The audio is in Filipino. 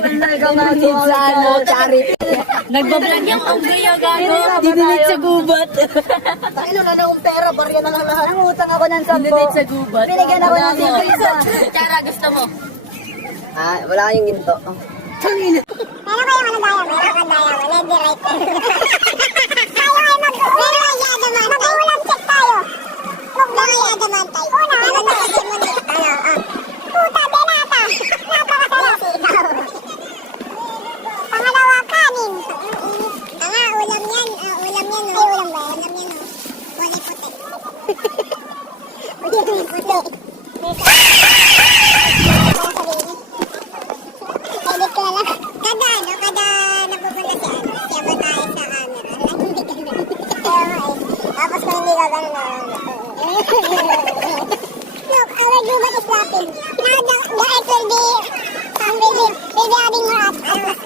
Dinilid sa ano, charity. Nagbablog yung unggoyo, gago. Dinilid sa gubat. Takilo na akong pera, barya na lang lahat. Nangutang ako ng 10. Dinilid sa gubat. Binigyan ako ng 50. Chara, gusto mo? Wala kayong ginto. Tangina. Meron kayo ano daya? Meron ka daya. Lady right. Tayo ay mag-ulam yadaman. Mag-ulam check tayo. Mag-ulam yadaman tayo. Una, ano tayo? Puta, benata. Napakasarap. Pangalawa, kanin. Ulam yan. Ulam yan. Ay, ulam ba? Ulam yan. Wali puti. Wali puti. Edit ko na lang. Kada napupunta si siya ba tayo sa camera? Hindi ka na. Tapos kung hindi ka gano'n na. Look, our robot is laughing. Now the earth will be having more